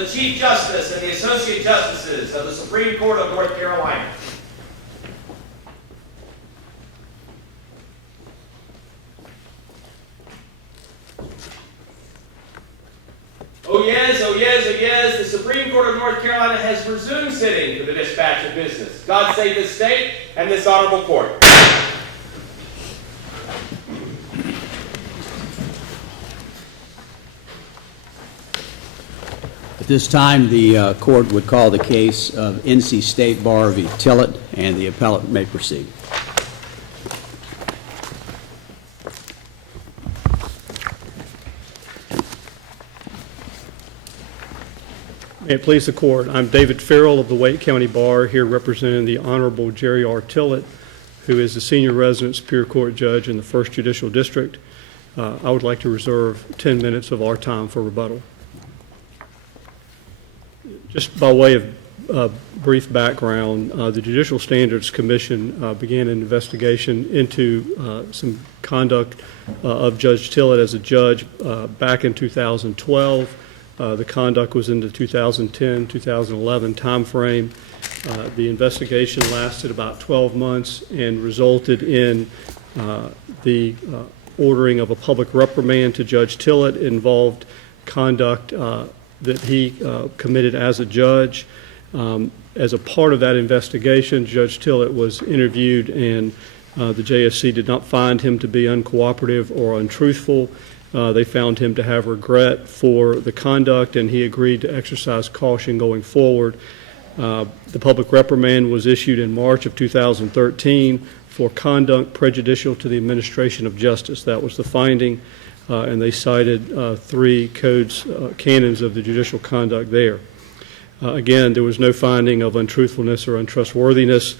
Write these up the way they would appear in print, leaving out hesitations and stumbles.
the Chief Justice and the Associate Justices of the Supreme Court of North Carolina. Oh yes, oh yes, oh yes, the Supreme Court of North Carolina has resumed sitting for the dispatch of business. God save this state and this honorable court. At this time, the court would call the case of NC State Bar v. Tillett, and the appellate may proceed. May it please the Court, I'm David Farrell of the Wake County Bar, here representing the Honorable Jerry R. Tillett, who is the Senior Resident Superior Court Judge in the 1st Judicial District. I would like to reserve 10 minutes of our time for rebuttal. Just by way of brief background, the Judicial Standards Commission began an investigation into some conduct of Judge Tillett as a judge back in 2012. The conduct was in the 2010-2011 timeframe. The investigation lasted about 12 months and resulted in the ordering of a public reprimand to Judge Tillett. It involved conduct that he committed as a judge. As a part of that investigation, Judge Tillett was interviewed, and the JSC did not find him to be uncooperative or untruthful. They found him to have regret for the conduct, and he agreed to exercise caution going forward. The public reprimand was issued in March of 2013 for conduct prejudicial to the administration of justice. That was the finding, and they cited 3 canons of the judicial conduct there. Again, there was no finding of untruthfulness or untrustworthiness.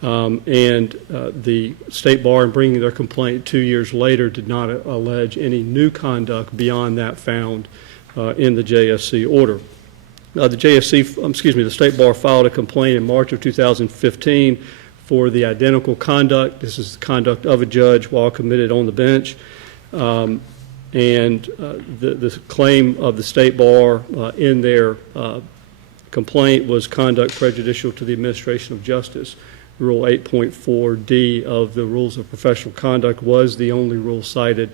The State Bar, in bringing their complaint 2 years later, did not allege any new conduct beyond that found in the JSC order. The State Bar filed a complaint in March of 2015 for the identical conduct. This is the conduct of a judge while committed on the bench. The claim of the State Bar in their complaint was conduct prejudicial to the administration of justice. Rule 8.4D of the Rules of Professional Conduct was the only rule cited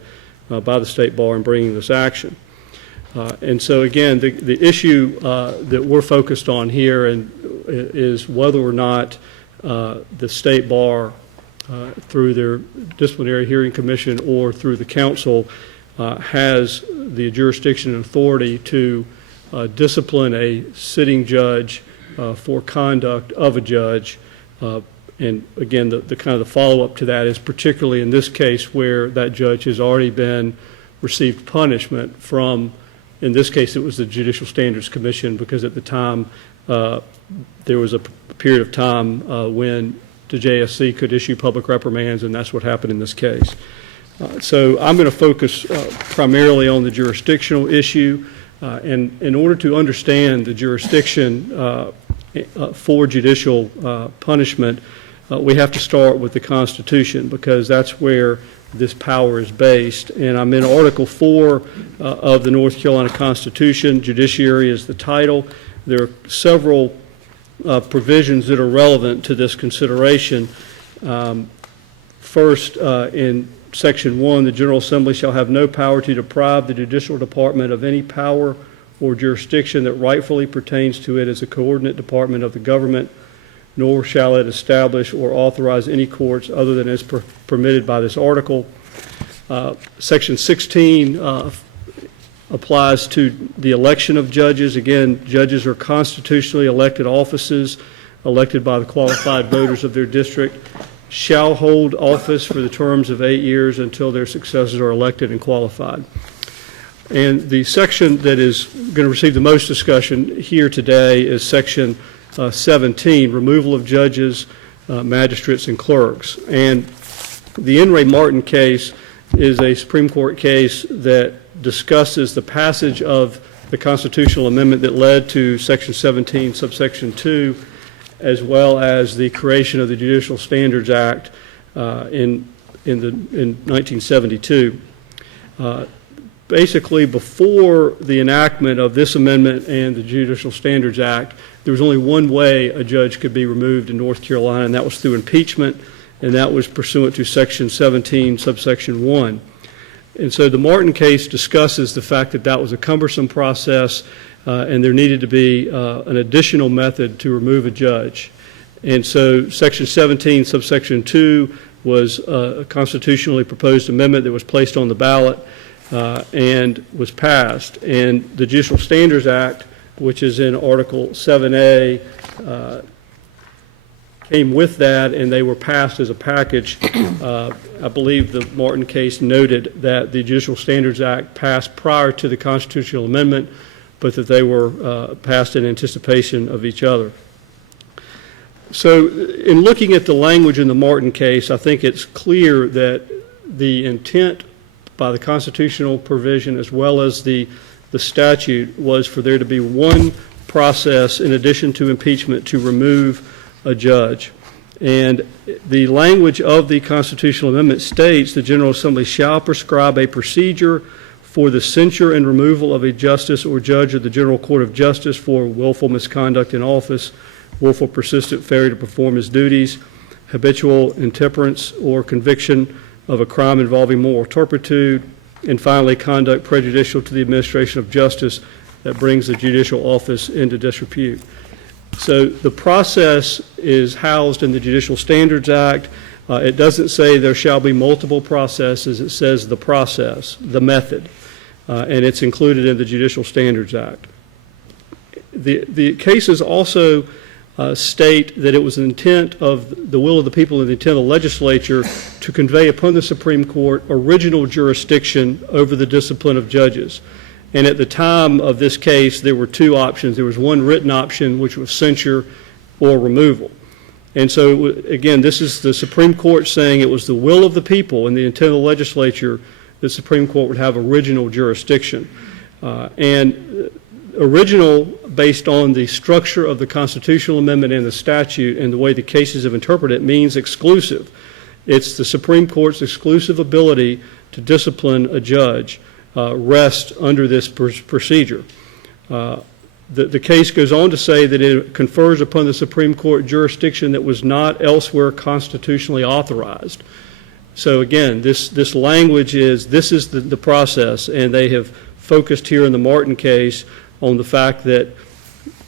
by the State Bar in bringing this action. And so again, the issue that we're focused on here is whether or not the State Bar, through their disciplinary hearing commission or through the council, has the jurisdiction and authority to discipline a sitting judge for conduct of a judge. And again, the kind of the follow-up to that is particularly in this case where that judge has already received punishment from, in this case it was the Judicial Standards Commission, because at the time there was a period of time when the JSC could issue public reprimands, and that's what happened in this case. So I'm going to focus primarily on the jurisdictional issue. And in order to understand the jurisdiction for judicial punishment, we have to start with the Constitution, because that's where this power is based. And I'm in Article 4 of the North Carolina Constitution. Judiciary is the title. There are several provisions that are relevant to this consideration. First, in Section 1, the General Assembly shall have no power to deprive the Judicial Department of any power or jurisdiction that rightfully pertains to it as a coordinate department of the government, nor shall it establish or authorize any courts other than as permitted by this article. Section 16 applies to the election of judges. Again, judges are constitutionally elected offices, elected by the qualified voters of their district, shall hold office for the terms of 8 years until their successors are elected and qualified. And the section that is going to receive the most discussion here today is Section 17, removal of judges, magistrates, and clerks. And the N. Ray Martin case is a Supreme Court case that discusses the passage of the constitutional amendment that led to Section 17, subsection 2, as well as the creation of the Judicial Standards Act in 1972. basically before the enactment of this amendment and the Judicial Standards Act, there was only one way a judge could be removed in North Carolina, and that was through impeachment, and that was pursuant to Section 17, subsection 1. And so the Martin case discusses the fact that that was a cumbersome process, and there needed to be an additional method to remove a judge. And so Section 17, subsection 2 was a constitutionally proposed amendment that was placed on the ballot and was passed. And the Judicial Standards Act, which is in Article 7A, came with that, and they were passed as a package. I believe the Martin case noted that the Judicial Standards Act passed prior to the constitutional amendment, but that they were passed in anticipation of each other. So in looking at the language in the Martin case, I think it's clear that the intent by the constitutional provision as well as the statute was for there to be one process in addition to impeachment to remove a judge. And the language of the constitutional amendment states the General Assembly shall prescribe a procedure for the censure and removal of a justice or judge of the General Court of Justice for willful misconduct in office, willful persistent failure to perform his duties, habitual intemperance or conviction of a crime involving moral turpitude, and finally conduct prejudicial to the administration of justice that brings the judicial office into disrepute. So the process is housed in the Judicial Standards Act. It doesn't say there shall be multiple processes. It says the process, the method, and it's included in the Judicial Standards Act. The cases also state that it was the intent of the will of the people and the intent of the legislature to convey upon the Supreme Court original jurisdiction over the discipline of judges. And at the time of this case, there were two options. There was one written option, which was censure or removal. And so, again, this is the Supreme Court saying it was the will of the people and the intent of the legislature that the Supreme Court would have original jurisdiction. And original, based on the structure of the constitutional amendment and the statute and the way the cases have interpreted it, means exclusive. It's the Supreme Court's exclusive ability to discipline a judge rest under this procedure. The case goes on to say that it confers upon the Supreme Court jurisdiction that was not elsewhere constitutionally authorized. So again, this language is, this is the process, and they have focused here in the Martin case on the fact that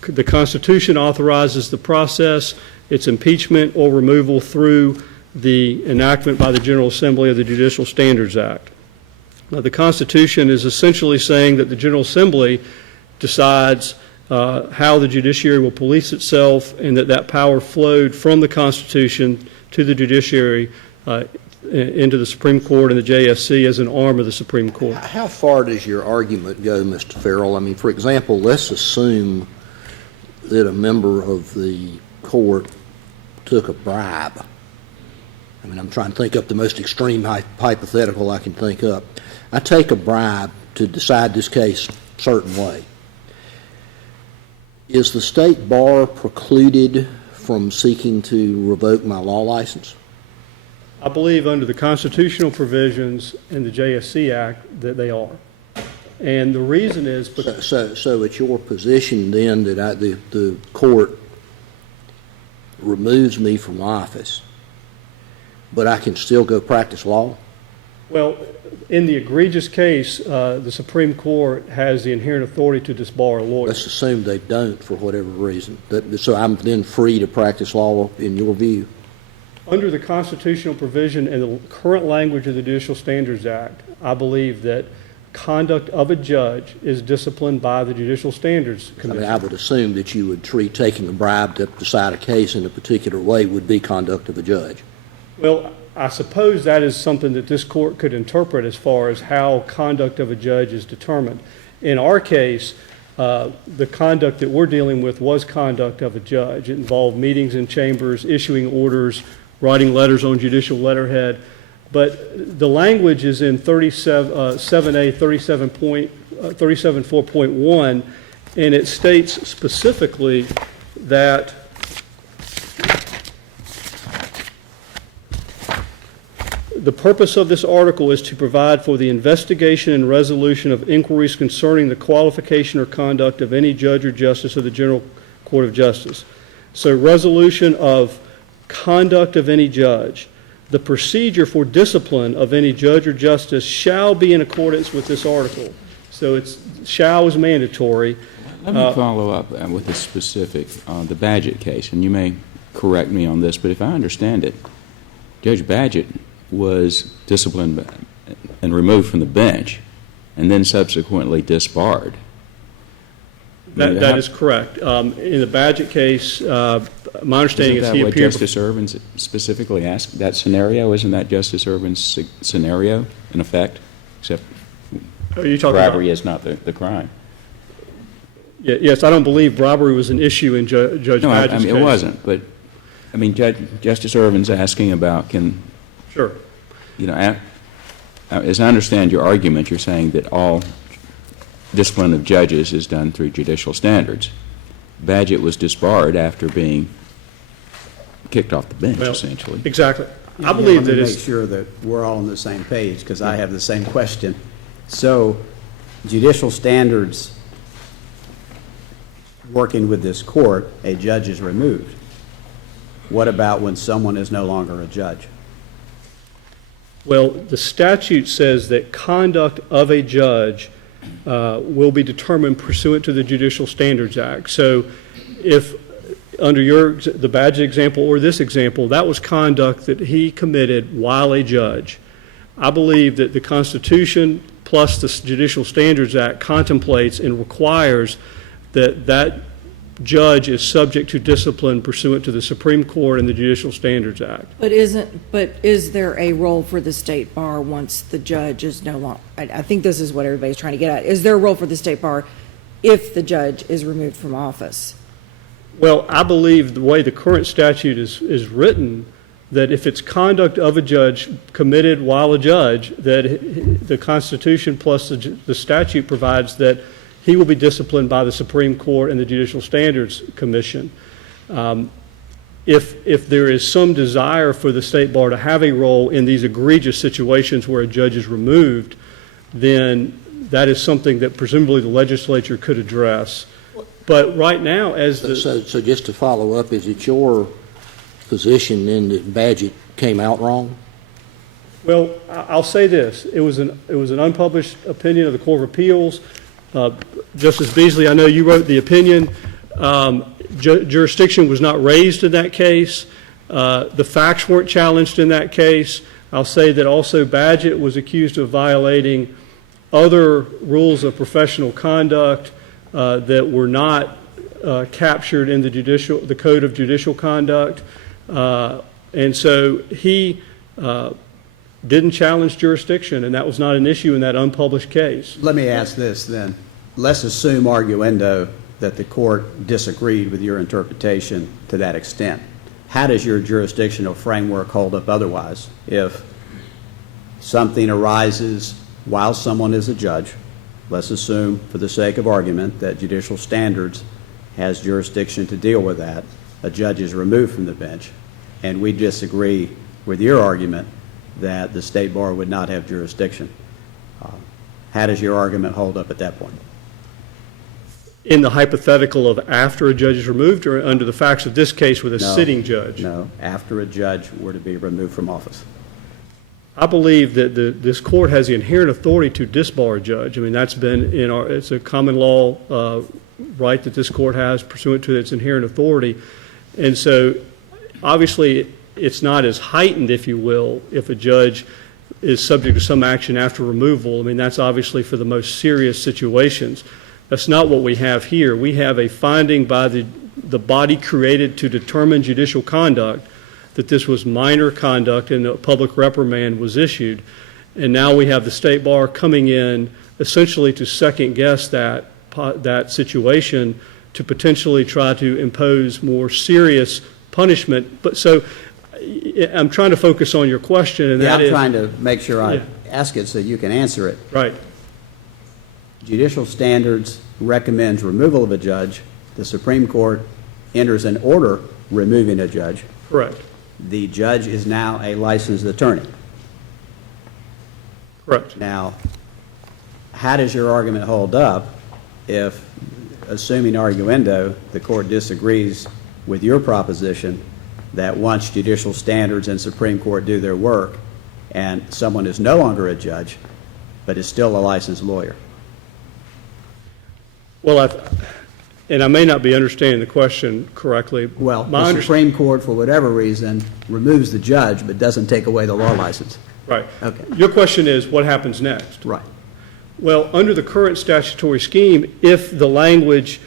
the Constitution authorizes the process, its impeachment or removal through the enactment by the General Assembly of the Judicial Standards Act. Now, the Constitution is essentially saying that the General Assembly decides how the judiciary will police itself, and that power flowed from the Constitution to the judiciary into the Supreme Court and the JSC as an arm of the Supreme Court. How far does your argument go, Mr. Farrell? I mean, for example, let's assume that a member of the court took a bribe. I mean, I'm trying to think up the most extreme hypothetical I can think up. I take a bribe to decide this case a certain way. Is the state bar precluded from seeking to revoke my law license? I believe under the constitutional provisions in the JSC Act that they are. And the reason is because... So it's your position then that the court removes me from office, but I can still go practice law? Well, in the egregious case, the Supreme Court has the inherent authority to disbar a lawyer. Let's assume they don't for whatever reason. So I'm then free to practice law in your view? Under the constitutional provision and the current language of the Judicial Standards Act, I believe that conduct of a judge is disciplined by the Judicial Standards Commission. I mean, I would assume that you would treat taking a bribe to decide a case in a particular way would be conduct of a judge. Well, I suppose that is something that this court could interpret as far as how conduct of a judge is determined. In our case, the conduct that we're dealing with was conduct of a judge. It involved meetings in chambers, issuing orders, writing letters on judicial letterhead. But the language is in 7A 37.4.1, and it states specifically the purpose of this article is to provide for the investigation and resolution of inquiries concerning the qualification or conduct of any judge or justice of the General Court of Justice. So resolution of conduct of any judge. The procedure for discipline of any judge or justice shall be in accordance with this article. So it's shall is mandatory. Let me follow up with a specific on the Badgett case, and you may correct me on this, but if I understand it, Judge Badgett was disciplined and removed from the bench and then subsequently disbarred. That is correct. In the Badgett case, my understanding is he what appeared. Justice Ervin specifically asked that scenario? Isn't that Justice Ervin's scenario, in effect? Except Are you talking bribery about? is not the crime. Yes, I don't believe robbery was an issue in Judge No, Badgett's I mean, case. it wasn't. But, I mean, Justice Ervin's asking about Sure. you know, as I understand your argument, you're saying that all discipline of judges is done through judicial standards. Badgett was disbarred after being kicked off the bench, Well, essentially. Exactly. I believe that Let me it's. make sure that we're all on the same page, because I have the same question. So judicial standards, working with this court, a judge is removed. What about when someone is no longer a judge? Well, the statute says that conduct of a judge will be determined pursuant to the Judicial Standards Act. So if, under the Badgett example or this example, that was conduct that he committed while a judge, I believe that the Constitution plus the Judicial Standards Act contemplates and requires that that judge is subject to discipline pursuant to the Supreme Court and the Judicial Standards Act. But is there a role for the state bar once the judge is no longer, I think this is what everybody's trying to get at. Is there a role for the state bar if the judge is removed from office? Well, I believe the way the current statute is written, that if it's conduct of a judge committed while a judge, that the Constitution plus the statute provides that he will be disciplined by the Supreme Court and the Judicial Standards Commission. If there is some desire for the state bar to have a role in these egregious situations where a judge is removed, then that is something that presumably the legislature could address. But right now, as the... So just to follow up, is it your position then that Badgett came out wrong? Well, I'll say this. It was an unpublished opinion of the Court of Appeals. Justice Beasley, I know you wrote the opinion. Jurisdiction was not raised in that case. The facts weren't challenged in that case. I'll say that also Badgett was accused of violating other rules of professional conduct that were not captured in the Code of Judicial Conduct. And so he didn't challenge jurisdiction, and that was not an issue in that unpublished case. Let me ask this then. Let's assume, arguendo, that the court disagreed with your interpretation to that extent. How does your jurisdictional framework hold up otherwise? If something arises while someone is a judge, let's assume, for the sake of argument, that judicial standards has jurisdiction to deal with that. A judge is removed from the bench, and we disagree with your argument that the state bar would not have jurisdiction. How does your argument hold up at that point? In the hypothetical of after a judge is removed, or under the facts of this case with a sitting judge? No, after a judge were to be removed from office. I believe that this court has the inherent authority to disbar a judge. I mean, that's been it's a common law right that this court has pursuant to its inherent authority. And so, obviously, it's not as heightened, if you will, if a judge is subject to some action after removal. I mean, that's obviously for the most serious situations. That's not what we have here. We have a finding by the body created to determine judicial conduct that this was minor conduct and a public reprimand was issued. And now we have the state bar coming in essentially to second guess that situation to potentially try to impose more serious punishment. But so I'm trying to focus on your question, and Yeah, that is... I'm trying to make sure I ask it so you can answer it. Right. Judicial standards recommends removal of a judge. The Supreme Court enters an order removing a judge. Correct. The judge is now a licensed attorney. Correct. Now, how does your argument hold up if, assuming arguendo, the court disagrees with your proposition that once judicial standards and Supreme Court do their work and someone is no longer a judge but is still a licensed lawyer? Well, and I may not be understanding the question correctly. Well, the Supreme Court, for whatever reason, removes the judge but doesn't take away the law license. Right. Okay. Your question is, what happens next? Right. Well, under the current statutory scheme, if the language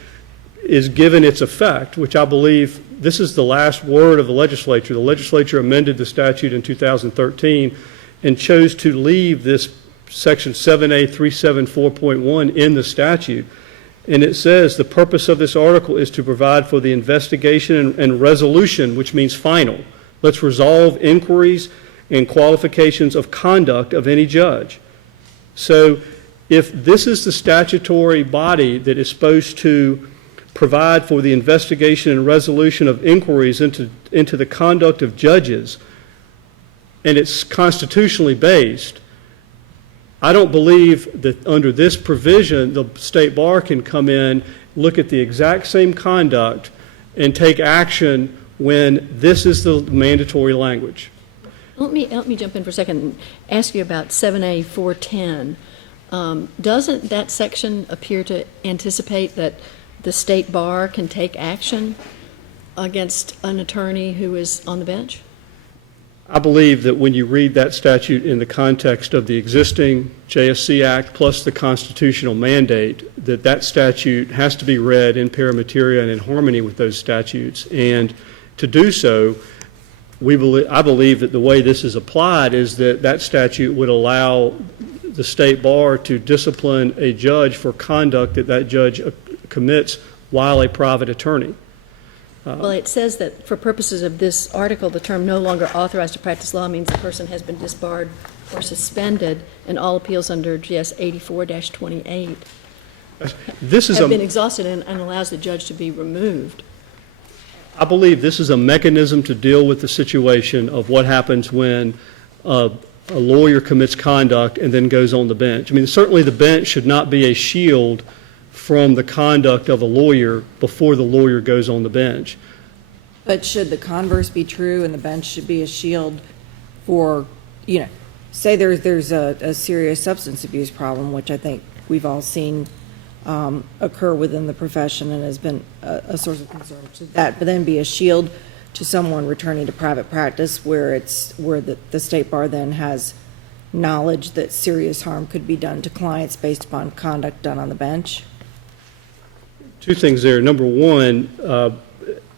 is given its effect, which I believe this is the last word of the legislature amended the statute in 2013 and chose to leave this section 7A 374.1 in the statute. And it says the purpose of this article is to provide for the investigation and resolution, which means final. Let's resolve inquiries and qualifications of conduct of any judge. So if this is the statutory body that is supposed to provide for the investigation and resolution of inquiries into the conduct of judges, and it's constitutionally based, I don't believe that under this provision the state bar can come in, look at the exact same conduct, and take action when this is the mandatory language. Let me jump in for a second and ask you about 7A 410. Doesn't that section appear to anticipate that the state bar can take action against an attorney who is on the bench? I believe that when you read that statute in the context of the existing JSC Act plus the constitutional mandate, that statute has to be read in pari materia and in harmony with those statutes. And to do so, I believe that the way this is applied is that statute would allow the state bar to discipline a judge for conduct that judge commits while a private attorney. Well, it says that for purposes of this article, the term no longer authorized to practice law means the person has been disbarred or suspended, and all appeals under GS 84-28 have been exhausted and allows the judge to be removed. I believe this is a mechanism to deal with the situation of what happens when a lawyer commits conduct and then goes on the bench. I mean, certainly the bench should not be a shield from the conduct of a lawyer before the lawyer goes on the bench. But should the converse be true and the bench should be a shield for, say there's a serious substance abuse problem, which I think we've all seen occur within the profession and has been a source of concern. Should that but then be a shield to someone returning to private practice where the state bar then has knowledge that serious harm could be done to clients based upon conduct done on the bench? Two things there. Number one,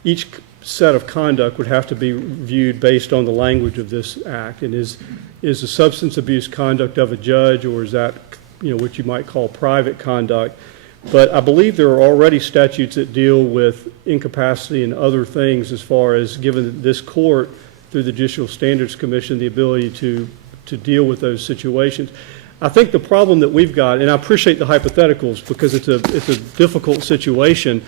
each set of conduct would have to be viewed based on the language of this act. And is the substance abuse conduct of a judge, or is that what you might call private conduct? But I believe there are already statutes that deal with incapacity and other things as far as giving this court, through the Judicial Standards Commission, the ability to deal with those situations. I think the problem that we've got, and I appreciate the hypotheticals because it's a difficult situation.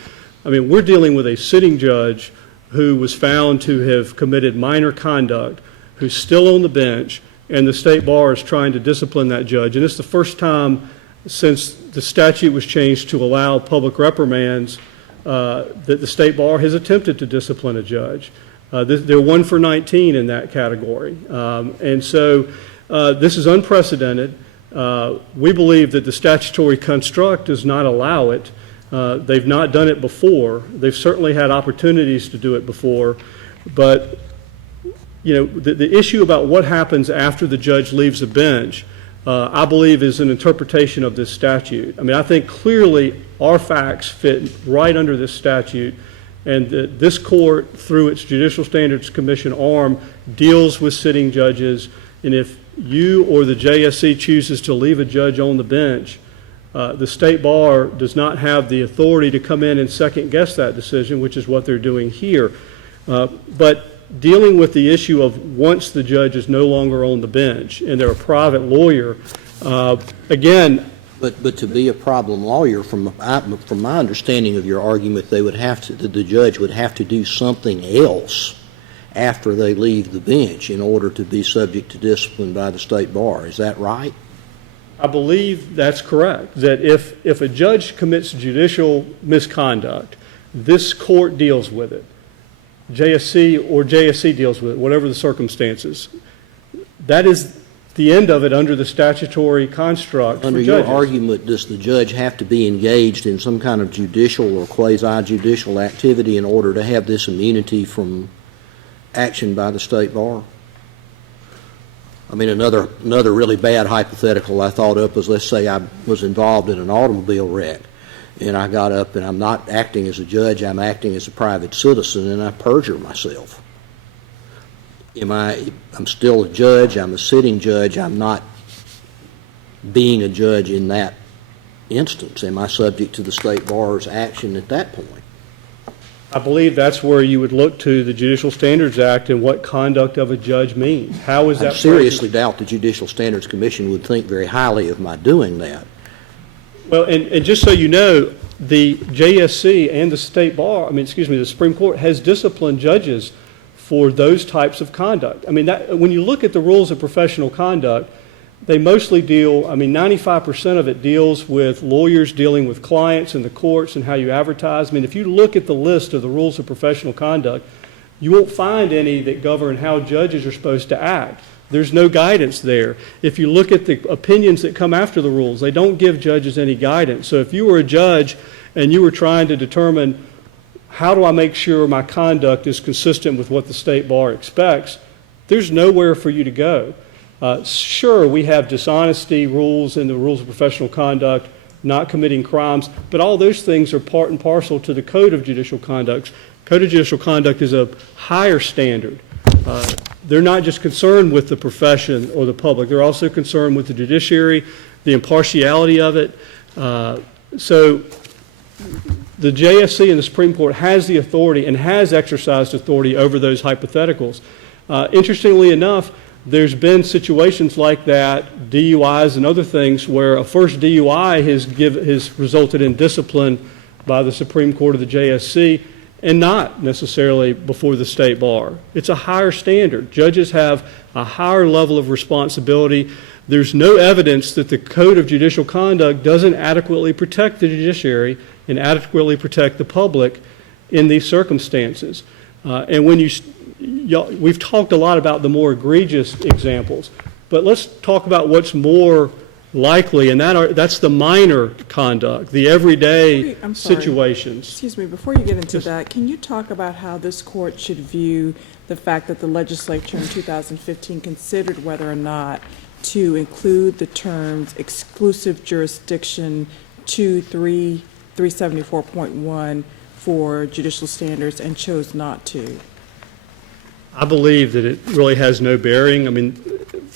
I mean, we're dealing with a sitting judge who was found to have committed minor conduct, who's still on the bench, and the state bar is trying to discipline that judge. And it's the first time since the statute was changed to allow public reprimands that the state bar has attempted to discipline a judge. They're 1 for 19 in that category. And so this is unprecedented. We believe that the statutory construct does not allow it. They've not done it before. They've certainly had opportunities to do it before. But, the issue about what happens after the judge leaves the bench, I believe is an interpretation of this statute. I mean, I think clearly our facts fit right under this statute, and this court, through its Judicial Standards Commission arm, deals with sitting judges, and if you or the JSC chooses to leave a judge on the bench, the state bar does not have the authority to come in and second-guess that decision, which is what they're doing here. But dealing with the issue of once the judge is no longer on the bench and they're a private lawyer, again... But to be a problem lawyer, from my understanding of your argument, the judge would have to do something else after they leave the bench in order to be subject to discipline by the state bar. Is that right? I believe that's correct, that if a judge commits judicial misconduct, this court deals with it. JSC deals with it, whatever the circumstances. That is the end of it under the statutory construct Under for your judges. argument, does the judge have to be engaged in some kind of judicial or quasi-judicial activity in order to have this immunity from action by the state bar? I mean, another really bad hypothetical I thought up was, let's say I was involved in an automobile wreck, and I got up and I'm not acting as a judge, I'm acting as a private citizen, and I perjure myself. I'm still a judge, I'm a sitting judge, I'm not being a judge in that instance. Am I subject to the state bar's action at that point? I believe that's where you would look to the Judicial Standards Act and what conduct of a judge means. How is that? I seriously doubt the Judicial Standards Commission would think very highly of my doing that. Well, and just so you know, the JSC and the the Supreme Court has disciplined judges for those types of conduct. I mean, when you look at the rules of professional conduct, they mostly deal, 95% of it deals with lawyers dealing with clients in the courts and how you advertise. I mean, if you look at the list of the rules of professional conduct, you won't find any that govern how judges are supposed to act. There's no guidance there. If you look at the opinions that come after the rules, they don't give judges any guidance. So if you were a judge and you were trying to determine how do I make sure my conduct is consistent with what the state bar expects, there's nowhere for you to go. Sure, we have dishonesty rules and the rules of professional conduct, not committing crimes, but all those things are part and parcel to the Code of Judicial Conduct. Code of Judicial Conduct is a higher standard. They're not just concerned with the profession or the public, they're also concerned with the judiciary, the impartiality of it. So the JSC and the Supreme Court has the authority and has exercised authority over those hypotheticals. Interestingly enough, there's been situations like that, DUIs and other things, where a first DUI has resulted in discipline by the Supreme Court of the JSC and not necessarily before the state bar. It's a higher standard. Judges have a higher level of responsibility. There's no evidence that the Code of Judicial Conduct doesn't adequately protect the judiciary and adequately protect the public in these circumstances. And when we've talked a lot about the more egregious examples, but let's talk about what's more likely, and that's the minor conduct, the everyday situations. Excuse me, before you get into that, can you talk about how this court should view the fact that the legislature in 2015 considered whether or not to include the terms exclusive jurisdiction 374.1 for judicial standards and chose not to? I believe that it really has no bearing. I mean,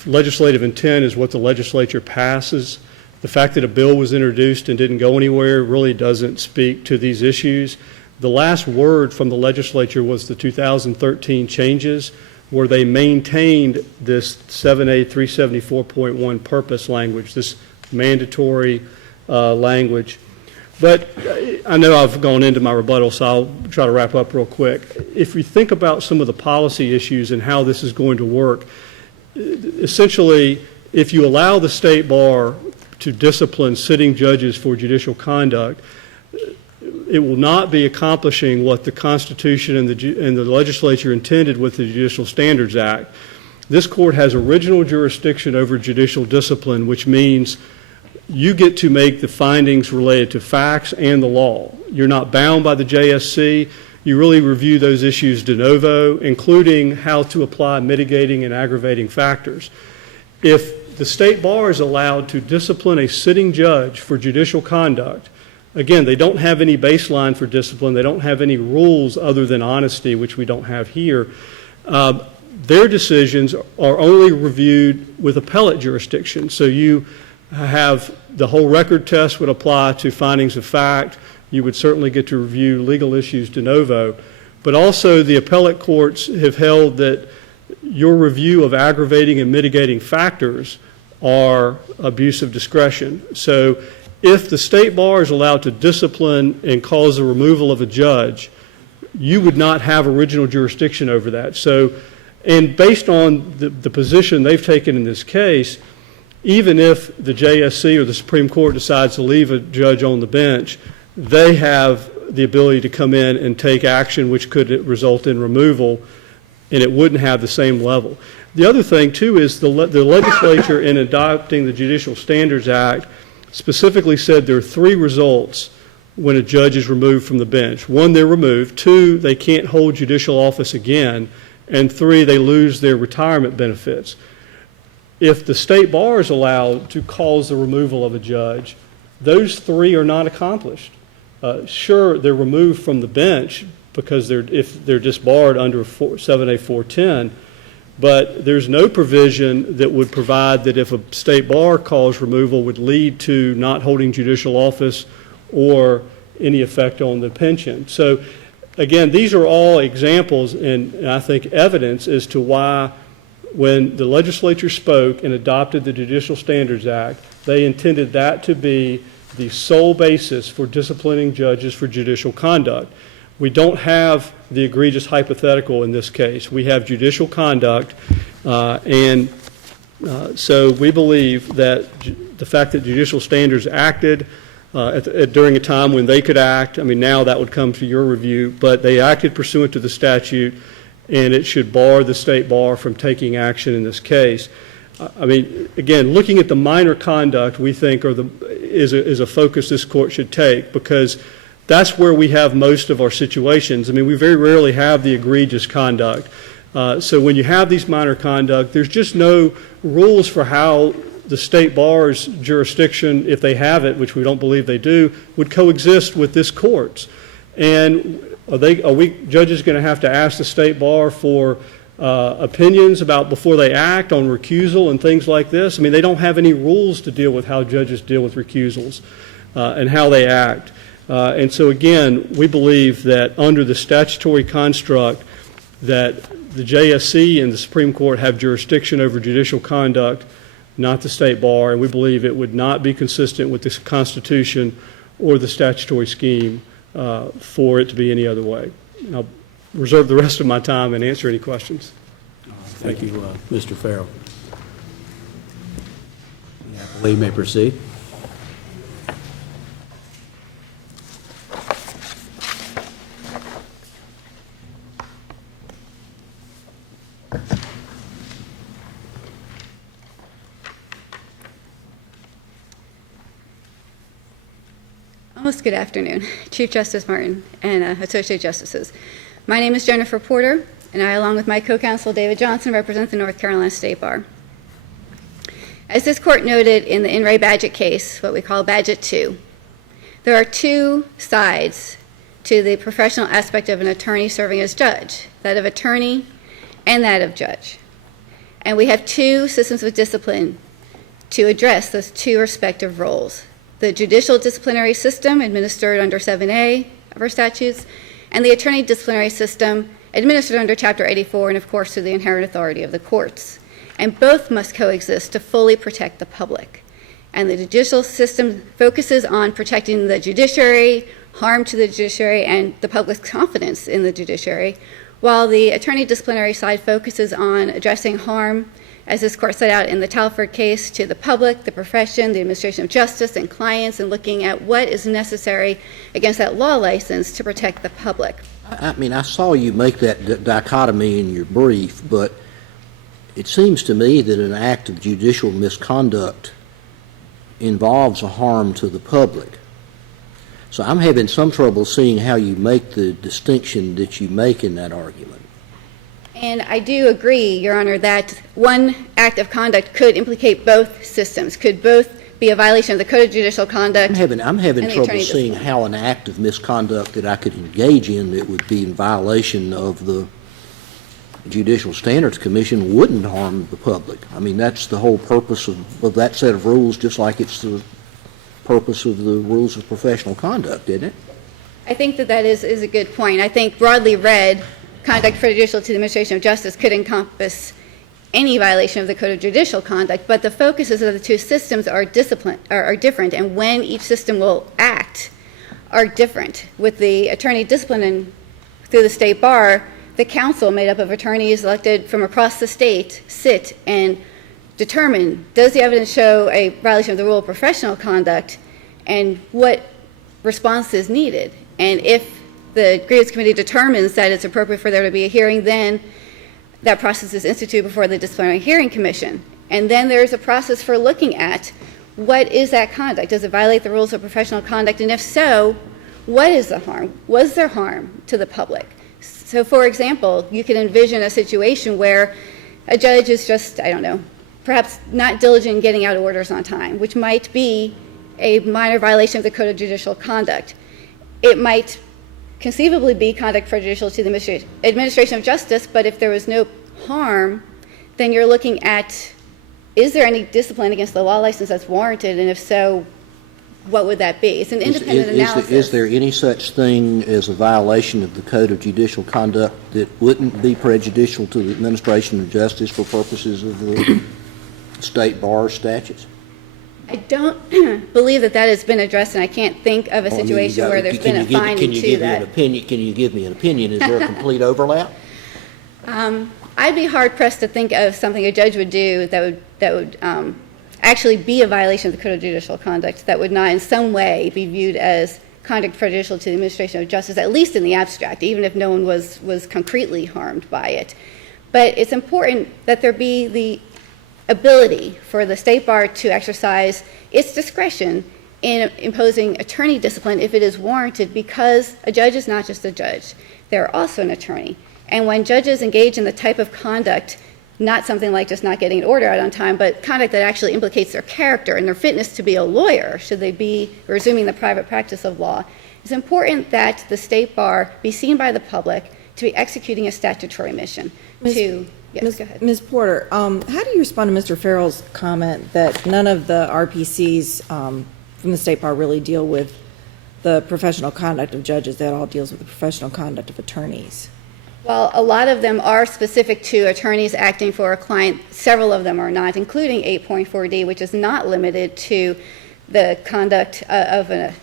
legislative intent is what the legislature passes. The fact that a bill was introduced and didn't go anywhere really doesn't speak to these issues. The last word from the legislature was the 2013 changes, where they maintained this 7A 374.1 purpose language, this mandatory language. But I know I've gone into my rebuttal, so I'll try to wrap up real quick. If we think about some of the policy issues and how this is going to work, essentially, if you allow the state bar to discipline sitting judges for judicial conduct, it will not be accomplishing what the Constitution and the legislature intended with the Judicial Standards Act. This court has original jurisdiction over judicial discipline, which means you get to make the findings related to facts and the law. You're not bound by the JSC. You really review those issues de novo, including how to apply mitigating and aggravating factors. If the state bar is allowed to discipline a sitting judge for judicial conduct, again, they don't have any baseline for discipline. They don't have any rules other than honesty, which we don't have here. Their decisions are only reviewed with appellate jurisdiction. So you have the whole record test would apply to findings of fact. You would certainly get to review legal issues de novo. But also the appellate courts have held that your review of aggravating and mitigating factors are abuse of discretion. So if the state bar is allowed to discipline and cause the removal of a judge, you would not have original jurisdiction over that. So, and based on the position they've taken in this case, even if the JSC or the Supreme Court decides to leave a judge on the bench, they have the ability to come in and take action which could result in removal, and it wouldn't have the same level. The other thing, too, is the legislature, in adopting the Judicial Standards Act, specifically said there are 3 results when a judge is removed from the bench. 1, they're removed. 2, they can't hold judicial office again. And 3, they lose their retirement benefits. If the state bar is allowed to cause the removal of a judge, those 3 are not accomplished. Sure, they're removed from the bench because if they're disbarred under 7A 410, but there's no provision that would provide that if a state bar cause removal would lead to not holding judicial office or any effect on the pension. So again, these are all examples and I think evidence as to why when the legislature spoke and adopted the Judicial Standards Act, they intended that to be the sole basis for disciplining judges for judicial conduct. We don't have the egregious hypothetical in this case. We have judicial conduct, and so we believe that the fact that judicial standards acted during a time when they could act, I mean, now that would come to your review, but they acted pursuant to the statute, and it should bar the state bar from taking action in this case. I mean, again, looking at the minor conduct, we think is a focus this court should take, because that's where we have most of our situations. I mean, we very rarely have the egregious conduct. So when you have these minor conduct, there's just no rules for how the state bar's jurisdiction, if they have it, which we don't believe they do, would coexist with this court's. And are we judges going to have to ask the state bar for opinions about before they act on recusal and things like this? I mean, they don't have any rules to deal with how judges deal with recusals and how they act. And so again, we believe that under the statutory construct that the JSC and the Supreme Court have jurisdiction over judicial conduct, not the state bar, and we believe it would not be consistent with the Constitution or the statutory scheme for it to be any other way. I'll reserve the rest of my time and answer any questions. Thank you, Mr. Farrell. I believe you may proceed. Almost good afternoon, Chief Justice Martin and Associate Justices. My name is Jennifer Porter, and I, along with my co-counsel David Johnson, represent the North Carolina State Bar. As this court noted in the In re Badgett case, what we call Badgett 2, there are 2 sides to the professional aspect of an attorney serving as judge, that of attorney and that of judge. And we have 2 systems of discipline to address those 2 respective roles. The judicial disciplinary system administered under 7A of our statutes, and the attorney disciplinary system administered under Chapter 84 and, of course, through the inherent authority of the courts. And both must coexist to fully protect the public. And the judicial system focuses on protecting the judiciary, harm to the judiciary, and the public's confidence in the judiciary, while the attorney disciplinary side focuses on addressing harm, as this court set out in the Talford case, to the public, the profession, the administration of justice, and clients, and looking at what is necessary against that law license to protect the public. I mean, I saw you make that dichotomy in your brief, but it seems to me that an act of judicial misconduct involves a harm to the public. So I'm having some trouble seeing how you make the distinction that you make in that argument. And I do agree, Your Honor, that one act of conduct could implicate both systems, could both be a violation of the Code of Judicial Conduct. I'm having trouble seeing how an act of misconduct that I could engage in that would be in violation of the Judicial Standards Commission wouldn't harm the public. I mean, that's the whole purpose of that set of rules, just like it's the purpose of the rules of professional conduct, isn't it? I think that is a good point. I think broadly read, conduct prejudicial to the administration of justice could encompass any violation of the Code of Judicial Conduct, but the focuses of the 2 systems are different, and when each system will act are different. With the attorney discipline through the state bar, the council, made up of attorneys elected from across the state, sit and determine, does the evidence show a violation of the rule of professional conduct, and what response is needed? And if the grievance committee determines that it's appropriate for there to be a hearing, then that process is instituted before the disciplinary hearing commission. And then there's a process for looking at what is that conduct? Does it violate the rules of professional conduct? And if so, what is the harm? Was there harm to the public? So, for example, you can envision a situation where a judge is just, I don't know, perhaps not diligent in getting out orders on time, which might be a minor violation of the Code of Judicial Conduct. It might conceivably be conduct prejudicial to the administration of justice, but if there was no harm, then you're looking at, is there any discipline against the law license that's warranted, and if so, what would that be? It's an independent analysis. Is there any such thing as a violation of the Code of Judicial Conduct that wouldn't be prejudicial to the administration of justice for purposes of the state bar statutes? I don't believe that has been addressed, and I can't think of a situation where there's been a finding to that. Can you give me an opinion? Is there a complete overlap? I'd be hard-pressed to think of something a judge would do that would actually be a violation of the Code of Judicial Conduct that would not in some way be viewed as conduct prejudicial to the administration of justice, at least in the abstract, even if no one was concretely harmed by it. But it's important that there be the ability for the state bar to exercise its discretion in imposing attorney discipline if it is warranted, because a judge is not just a judge. They're also an attorney. And when judges engage in the type of conduct, not something like just not getting an order out on time, but conduct that actually implicates their character and their fitness to be a lawyer, should they be resuming the private practice of law, it's important that the state bar be seen by the public to be executing a statutory mission. Yes, go ahead. Ms. Porter, how do you respond to Mr. Farrell's comment that none of the RPCs from the state bar really deal with the professional conduct of judges? That all deals with the professional conduct of attorneys. Well, a lot of them are specific to attorneys acting for a client. Several of them are not, including 8.4D, which is not limited to the conduct of an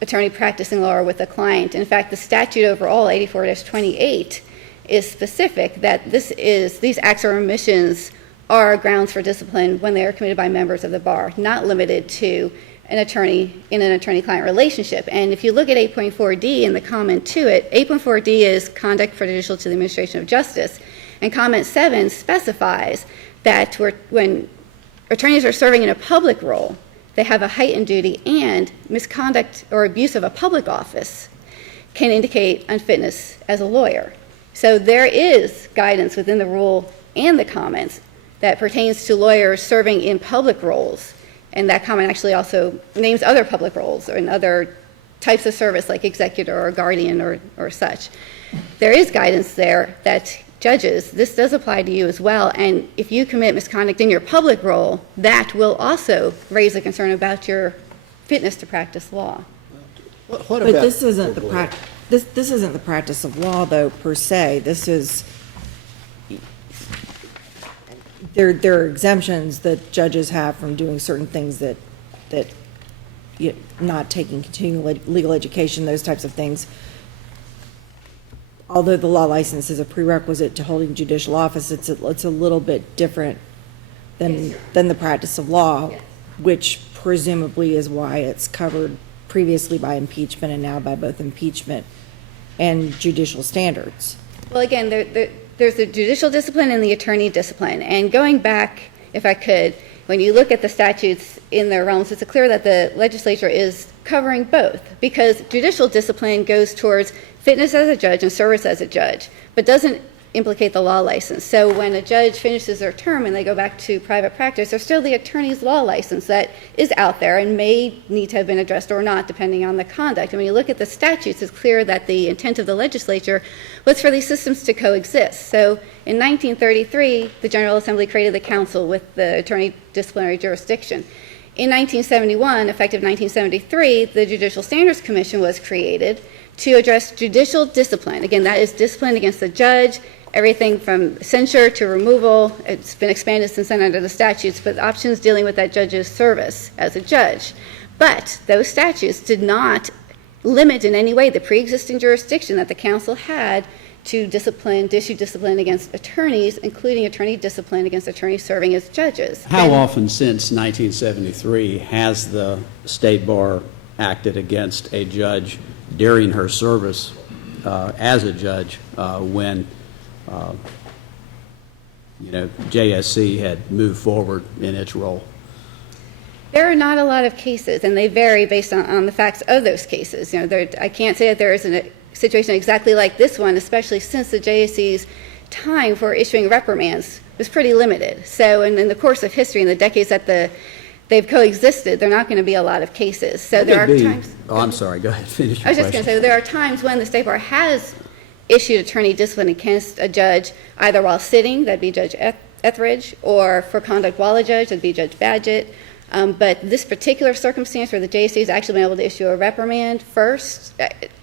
attorney practicing law or with a client. In fact, the statute overall, 84-28, is specific that these acts or omissions are grounds for discipline when they are committed by members of the bar, not limited to an attorney in an attorney-client relationship. And if you look at 8.4D and the comment to it, 8.4D is conduct prejudicial to the administration of justice, and comment 7 specifies that when attorneys are serving in a public role, they have a heightened duty, and misconduct or abuse of a public office can indicate unfitness as a lawyer. So there is guidance within the rule and the comments that pertains to lawyers serving in public roles. And that comment actually also names other public roles or in other types of service like executor or guardian or such. There is guidance there that judges, this does apply to you as well, and if you commit misconduct in your public role, that will also raise a concern about your fitness to practice law. But this isn't the practice. This isn't the practice of law, though, per se. This is, there are exemptions that judges have from doing certain things that not taking continuing legal education, those types of things. Although the law license is a prerequisite to holding judicial office, it's a little bit different than the practice of law, which presumably is why it's covered previously by impeachment and now by both impeachment and judicial standards. Well, again, there's the judicial discipline and the attorney discipline. And going back, if I could, when you look at the statutes in their realms, it's clear that the legislature is covering both, because judicial discipline goes towards fitness as a judge and service as a judge, but doesn't implicate the law license. So when a judge finishes their term and they go back to private practice, there's still the attorney's law license that is out there and may need to have been addressed or not, depending on the conduct. And when you look at the statutes, it's clear that the intent of the legislature was for these systems to coexist. So in 1933, the General Assembly created the council with the attorney disciplinary jurisdiction. In 1971, effective 1973, the Judicial Standards Commission was created to address judicial discipline. Again, that is discipline against the judge, everything from censure to removal. It's been expanded since then under the statutes, but options dealing with that judge's service as a judge. But those statutes did not limit in any way the pre-existing jurisdiction that the council had to issue discipline against attorneys, including attorney discipline against attorneys serving as judges. How often since 1973 has the State Bar acted against a judge during her service as a judge when JSC had moved forward in its role? There are not a lot of cases, and they vary based on the facts of those cases. I can't say that there is a situation exactly like this one, especially since the JSC's time for issuing reprimands was pretty limited. So in the course of history, in the decades that they've coexisted, there are not going to be a lot of cases. So there are times... Oh, I'm sorry. Go ahead. Finish your I was just going to say, there are times when the State Bar has issued attorney discipline against a judge, either while sitting, that'd be Judge Etheridge, or for conduct while a judge, that'd be Judge Badgett. But this particular circumstance where the JSC has actually been able to issue a reprimand first,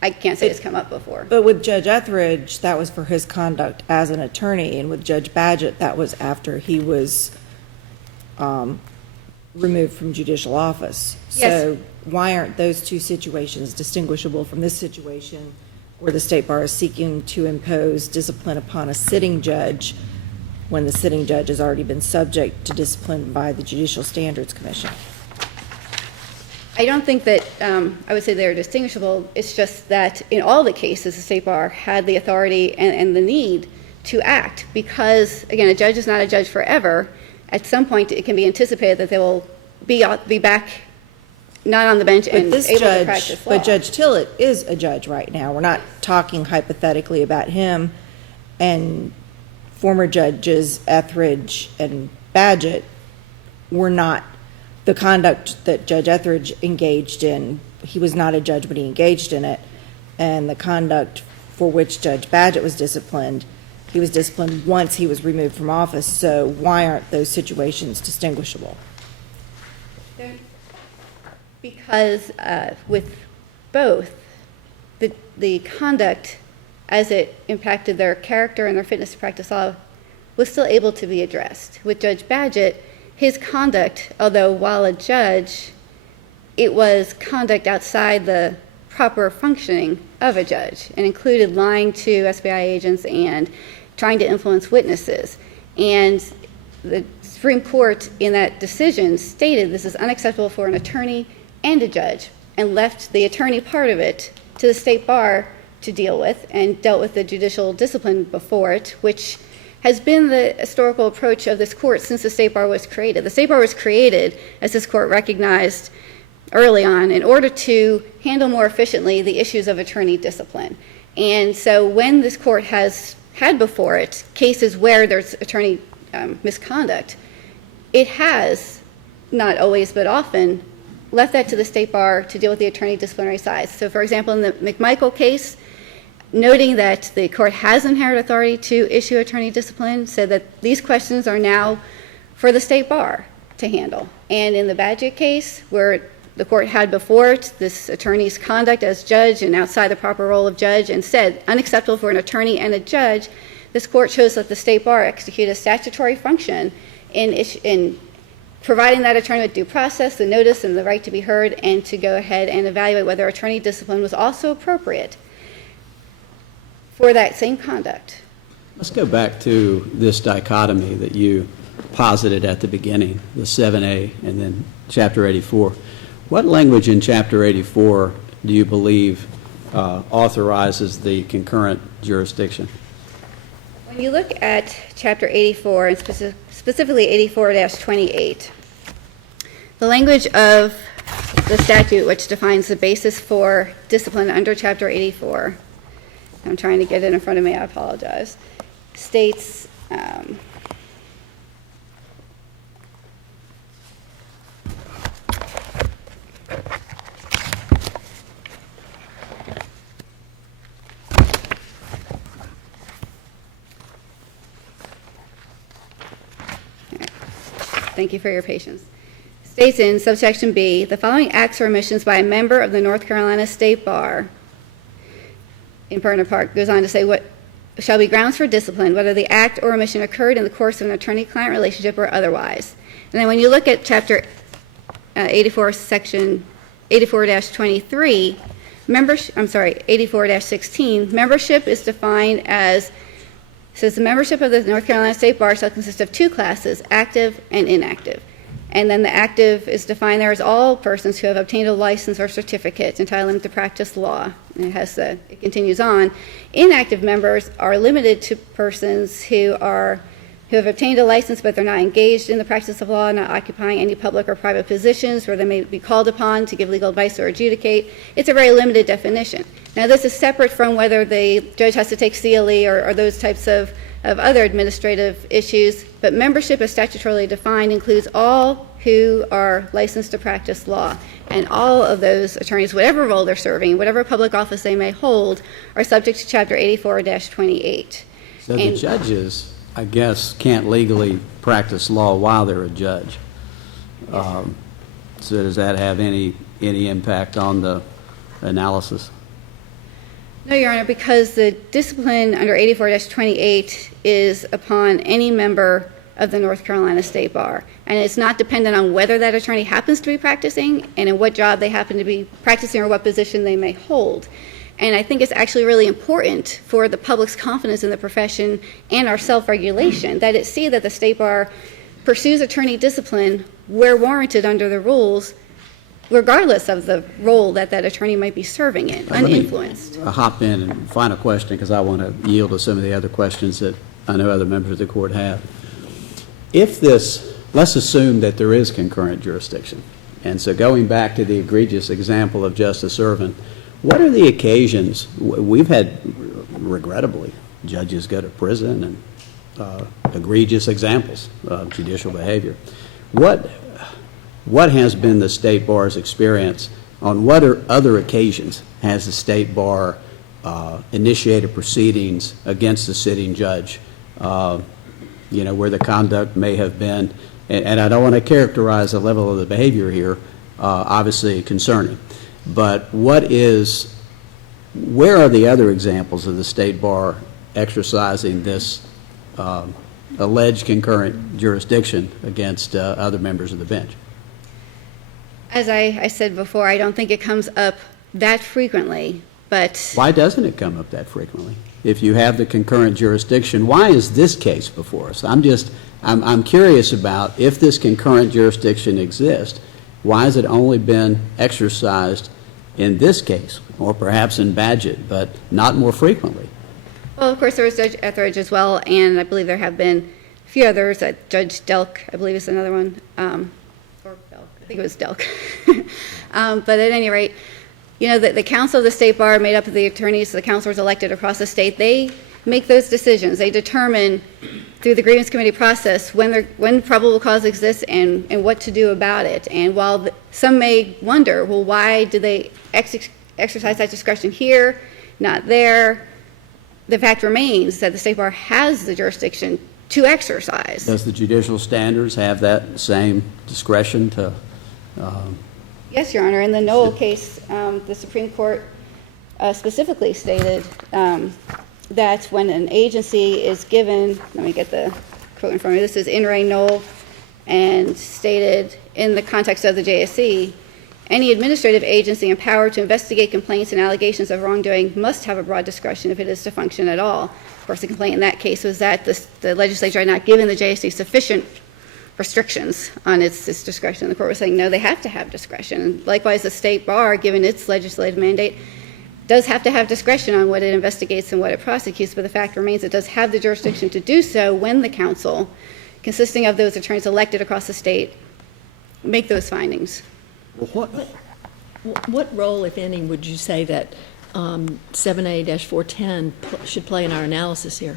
I can't say it's come up before. But with Judge Etheridge, that was for his conduct as an attorney, and with Judge Badgett, that was after he was removed from judicial office. Yes. So why aren't those two situations distinguishable from this situation where the State Bar is seeking to impose discipline upon a sitting judge when the sitting judge has already been subject to discipline by the Judicial Standards Commission? I don't think that I would say they're distinguishable. It's just that in all the cases, the State Bar had the authority and the need to act because, again, a judge is not a judge forever. At some point, it can be anticipated that they will be back not on the bench and able to practice law. But Judge Tillett is a judge right now. We're not talking hypothetically about him, and former judges Etheridge and Badgett were not the conduct that Judge Etheridge engaged in. He was not a judge, but he engaged in it. And the conduct for which Judge Badgett was disciplined, he was disciplined once he was removed from office. So why aren't those situations distinguishable? Because with both, the conduct as it impacted their character and their fitness to practice law was still able to be addressed. With Judge Badgett, his conduct, although while a judge, it was conduct outside the proper functioning of a judge and included lying to SBI agents and trying to influence witnesses. And the Supreme Court in that decision stated this is unacceptable for an attorney and a judge and left the attorney part of it to the State Bar to deal with and dealt with the judicial discipline before it, which has been the historical approach of this court since the State Bar was created. The State Bar was created, as this court recognized early on, in order to handle more efficiently the issues of attorney discipline. And so when this court has had before it cases where there's attorney misconduct, it has, not always but often, left that to the State Bar to deal with the attorney disciplinary side. So, for example, in the McMichael case, noting that the court has inherent authority to issue attorney discipline, said that these questions are now for the State Bar to handle. And in the Badgett case, where the court had before it this attorney's conduct as judge and outside the proper role of judge and said unacceptable for an attorney and a judge, this court chose that the State Bar execute a statutory function in providing that attorney with due process, the notice, and the right to be heard, and to go ahead and evaluate whether attorney discipline was also appropriate for that same conduct. Let's go back to this dichotomy that you posited at the beginning, the 7A and then Chapter 84. What language in Chapter 84 do you believe authorizes the concurrent jurisdiction? When you look at Chapter 84, and specifically 84-28, the language of the statute which defines the basis for discipline under Chapter 84, I'm trying to get it in front of me, I apologize, states thank you for your patience. States in subsection B, the following acts or omissions by a member of the North Carolina State Bar, in pertinent part, goes on to say what shall be grounds for discipline, whether the act or omission occurred in the course of an attorney-client relationship or otherwise. And then when you look at Chapter 84, Section 84-23, 84-16, membership is defined as, says the membership of the North Carolina State Bar shall consist of two classes, active and inactive. And then the active is defined there as all persons who have obtained a license or certificate entitling them to practice law. And it continues on. Inactive members are limited to persons who have obtained a license but they're not engaged in the practice of law, not occupying any public or private positions where they may be called upon to give legal advice or adjudicate. It's a very limited definition. Now, this is separate from whether the judge has to take CLE or those types of other administrative issues, but membership as statutorily defined includes all who are licensed to practice law. And all of those attorneys, whatever role they're serving, whatever public office they may hold, are subject to Chapter 84-28. So the judges, I guess, can't legally practice law while they're a judge. So does that have any impact on the analysis? No, Your Honor, because the discipline under 84-28 is upon any member of the North Carolina State Bar. And it's not dependent on whether that attorney happens to be practicing and in what job they happen to be practicing or what position they may hold. And I think it's actually really important for the public's confidence in the profession and our self-regulation that it see that the State Bar pursues attorney discipline where warranted under the rules, regardless of the role that attorney might be serving in, uninfluenced. I'll hop in and final question because I want to yield to some of the other questions that I know other members of the court have. If this, let's assume that there is concurrent jurisdiction. And so going back to the egregious example of Justice Ervin, what are the occasions, we've had, regrettably, judges go to prison and egregious examples of judicial behavior. What has been the State Bar's experience? On what other occasions has the State Bar initiated proceedings against the sitting judge, where the conduct may have been, and I don't want to characterize the level of the behavior here, obviously concerning, but where are the other examples of the State Bar exercising this alleged concurrent jurisdiction against other members of the bench? As I said before, I don't think it comes up that frequently, but... Why doesn't it come up that frequently? If you have the concurrent jurisdiction, why is this case before us? I'm curious about if this concurrent jurisdiction exists, why has it only been exercised in this case, or perhaps in Badgett, but not more frequently? Well, of course, there was Judge Etheridge as well, and I believe there have been a few others. Judge Delk, I believe, is another one. Or Delk. I think it was Delk. But at any rate, the council of the State Bar, made up of the attorneys, the counselors elected across the state, they make those decisions. They determine through the grievance committee process when probable cause exists and what to do about it. And while some may wonder, well, why do they exercise that discretion here, not there, the fact remains that the State Bar has the jurisdiction to exercise. Does the judicial standards have that same discretion to... Yes, Your Honor. In the Noel case, the Supreme Court specifically stated that when an agency is given, let me get the quote in front of me, this is in re Noel, and stated in the context of the JSC, any administrative agency empowered to investigate complaints and allegations of wrongdoing must have a broad discretion if it is to function at all. Of course, the complaint in that case was that the legislature had not given the JSC sufficient restrictions on its discretion. The court was saying, no, they have to have discretion. Likewise, the State Bar, given its legislative mandate, does have to have discretion on what it investigates and what it prosecutes, but the fact remains it does have the jurisdiction to do so when the council, consisting of those attorneys elected across the state, make those findings. What role, if any, would you say that 7A-410 should play in our analysis here?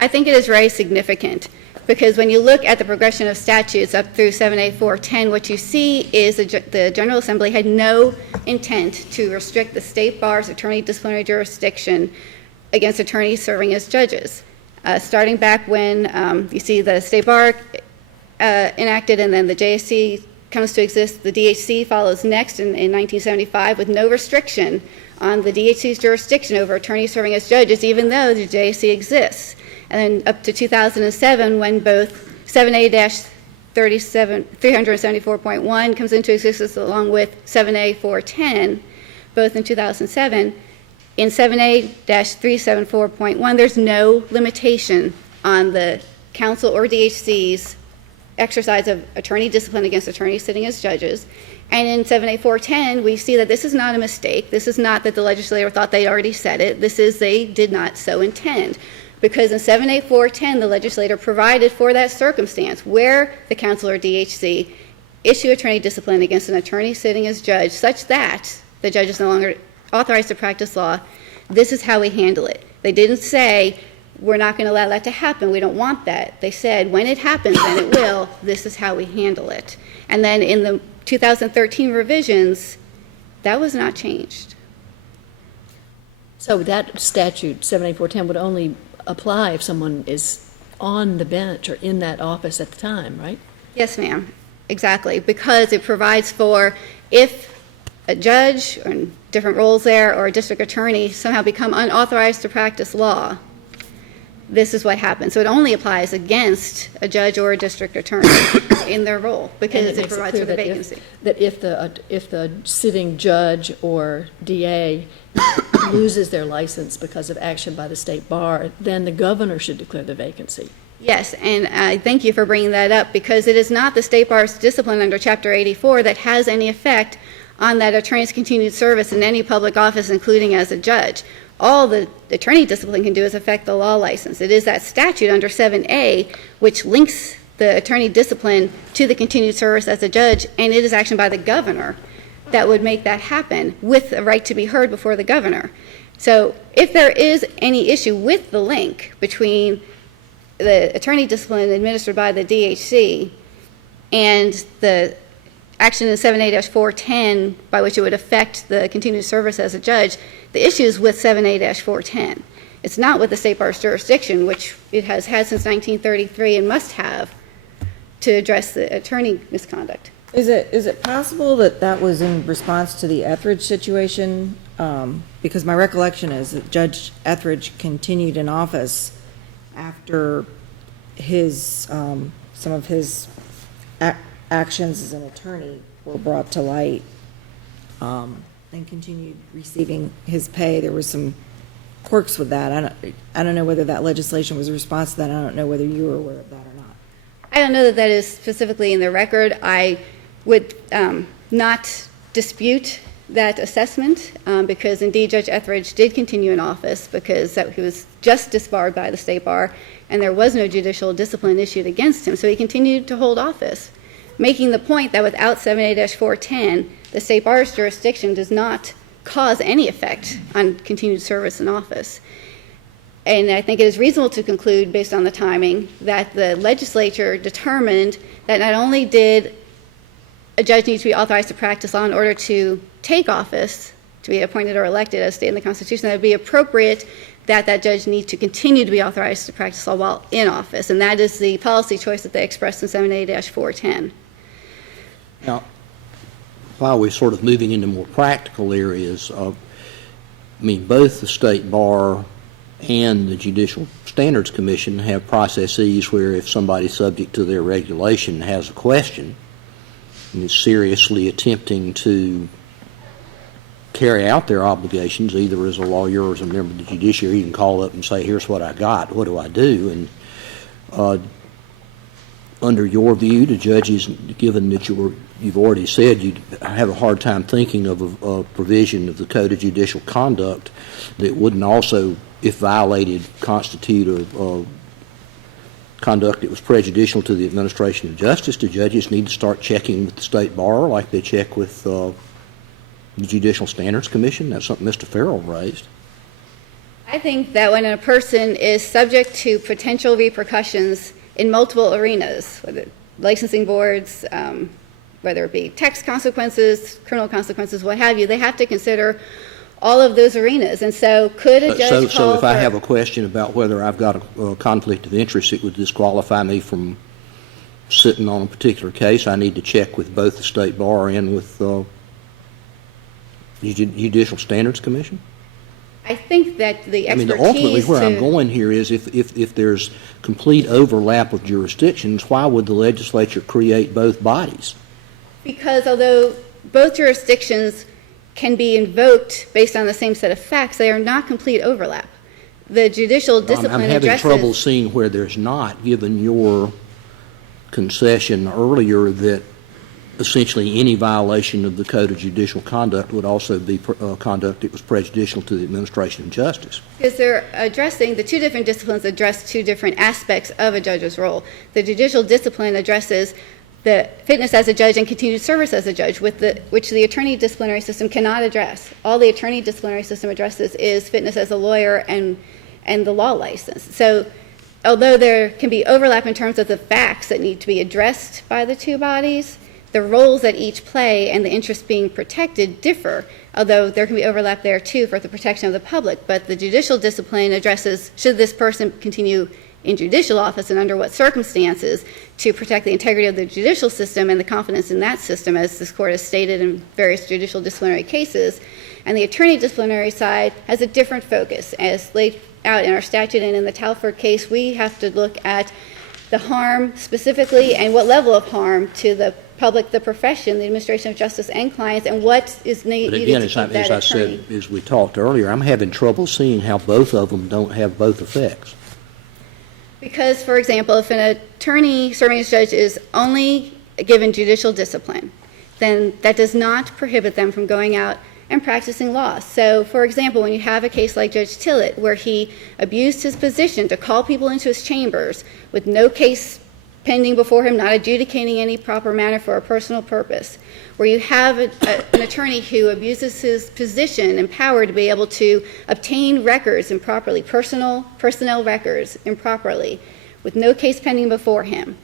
I think it is very significant because when you look at the progression of statutes up through 7A-410, what you see is the General Assembly had no intent to restrict the State Bar's attorney disciplinary jurisdiction against attorneys serving as judges. Starting back when you see the State Bar enacted and then the JSC comes to exist, the DHC follows next in 1975 with no restriction on the DHC's jurisdiction over attorneys serving as judges, even though the JSC exists. And then up to 2007, when both 7A-374.1 comes into existence along with 7A-410, both in 2007. In 7A-374.1, there's no limitation on the council or DHC's exercise of attorney discipline against attorneys sitting as judges. And in 7A-410, we see that this is not a mistake. This is not that the legislator thought they already said it. This is they did not so intend. Because in 7A-410, the legislator provided for that circumstance where the council or DHC issue attorney discipline against an attorney sitting as judge such that the judge is no longer authorized to practice law. This is how we handle it. They didn't say, we're not going to allow that to happen. We don't want that. They said, when it happens, and it will, this is how we handle it. And then in the 2013 revisions, that was not changed. So that statute, 7A-410, would only apply if someone is on the bench or in that office at the time, right? Yes, ma'am. Exactly. Because it provides for if a judge or in different roles there or a district attorney somehow become unauthorized to practice law, this is what happens. So it only applies against a judge or a district attorney in their role because it provides for the vacancy. That if the sitting judge or DA loses their license because of action by the state bar, then the governor should declare the vacancy. Yes, and I thank you for bringing that up because it is not the state bar's discipline under Chapter 84 that has any effect on that attorney's continued service in any public office, including as a judge. All the attorney discipline can do is affect the law license. It is that statute under 7A which links the attorney discipline to the continued service as a judge, and it is action by the governor that would make that happen with a right to be heard before the governor. So if there is any issue with the link between the attorney discipline administered by the DHC and the action in 7A-410 by which it would affect the continued service as a judge, the issue is with 7A-410. It's not with the state bar's jurisdiction, which it has had since 1933 and must have to address the attorney misconduct. Is it possible that that was in response to the Etheridge situation? Because my recollection is that Judge Etheridge continued in office after his some of his actions as an attorney were brought to light, and continued receiving his pay. There were some quirks with that. I don't know whether that legislation was a response to that. I don't know whether you were aware of that or not. I don't know that that is specifically in the record. I would not dispute that assessment because indeed Judge Etheridge did continue in office because he was just disbarred by the state bar and there was no judicial discipline issued against him. So he continued to hold office, making the point that without 7A-410, the state bar's jurisdiction does not cause any effect on continued service in office. And I think it is reasonable to conclude, based on the timing, that the legislature determined that not only did a judge need to be authorized to practice law in order to take office, to be appointed or elected as stated in the Constitution, that it would be appropriate that that judge need to continue to be authorized to practice law while in office. And that is the policy choice that they expressed in 7A-410. Now, while we're sort of moving into more practical areas, I mean, both the state bar and the Judicial Standards Commission have processes where if somebody subject to their regulation has a question and is seriously attempting to carry out their obligations, either as a lawyer or as a member of the judiciary, you can call up and say, here's what I got, what do I do? And under your view, the judges, given that you've already said you'd have a hard time thinking of a provision of the Code of Judicial Conduct that wouldn't also, if violated, constitute a conduct that was prejudicial to the administration of justice, do judges need to start checking with the state bar like they check with the Judicial Standards Commission? That's something Mr. Farrell raised. I think that when a person is subject to potential repercussions in multiple arenas, whether licensing boards, whether it be tax consequences, criminal consequences, what have you, they have to consider all of those arenas. And so could a judge So if I have a question about whether I've got a conflict of interest, it would disqualify me from sitting on a particular case. I need to check with both the state bar and with the Judicial Standards Commission? I think that the expertise ultimately where I'm going here is if there's complete overlap of jurisdictions, why would the legislature create both bodies? Because although both jurisdictions can be invoked based on the same set of facts. They are not complete overlap. The judicial discipline I'm having addresses... trouble seeing where there's not, given your concession earlier that essentially any violation of the Code of Judicial Conduct would also be conduct that was prejudicial to the administration of justice. Because they're addressing, the two different disciplines address two different aspects of a judge's role. The judicial discipline addresses the fitness as a judge and continued service as a judge, which the attorney disciplinary system cannot address. All the attorney disciplinary system addresses is fitness as a lawyer and the law license. So although there can be overlap in terms of the facts that need to be addressed by the two bodies, the roles that each play and the interests being protected differ, although there can be overlap there too for the protection of the public. But the judicial discipline addresses should this person continue in judicial office and under what circumstances to protect the integrity of the judicial system and the confidence in that system, as this court has stated in various judicial disciplinary cases. And the attorney disciplinary side has a different focus. As laid out in our statute and in the Talford case, we have to look at the harm specifically and what level of harm to the public, the profession, the administration of justice, and clients, and what is needed But again, to keep that as I attorney. said, as we talked earlier, I'm having trouble seeing how both of them don't have both effects. Because, for example, if an attorney serving as judge is only given judicial discipline, then that does not prohibit them from going out and practicing law. So, for example, when you have a case like Judge Tillett, where he abused his position to call people into his chambers with no case pending before him, not adjudicating any proper matter for a personal purpose, where you have an attorney who abuses his position and power to be able to obtain records improperly, personnel records improperly, with no case pending before him,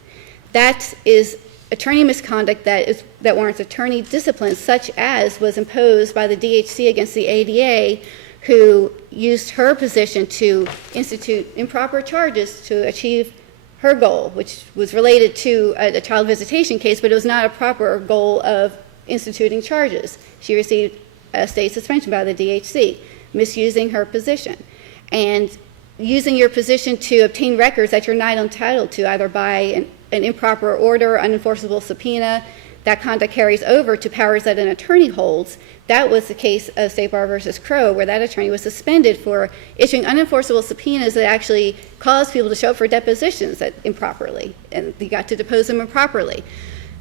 that is attorney misconduct that warrants attorney discipline, such as was imposed by the DHC against the ADA, who used her position to institute improper charges to achieve her goal, which was related to a child visitation case, but it was not a proper goal of instituting charges. She received a state suspension by the DHC, misusing her position. And using your position to obtain records that you're not entitled to, either by an improper order, unenforceable subpoena, that conduct carries over to powers that an attorney holds. That was the case of State Bar versus Crow, where that attorney was suspended for issuing unenforceable subpoenas that actually caused people to show up for depositions improperly, and they got to depose them improperly.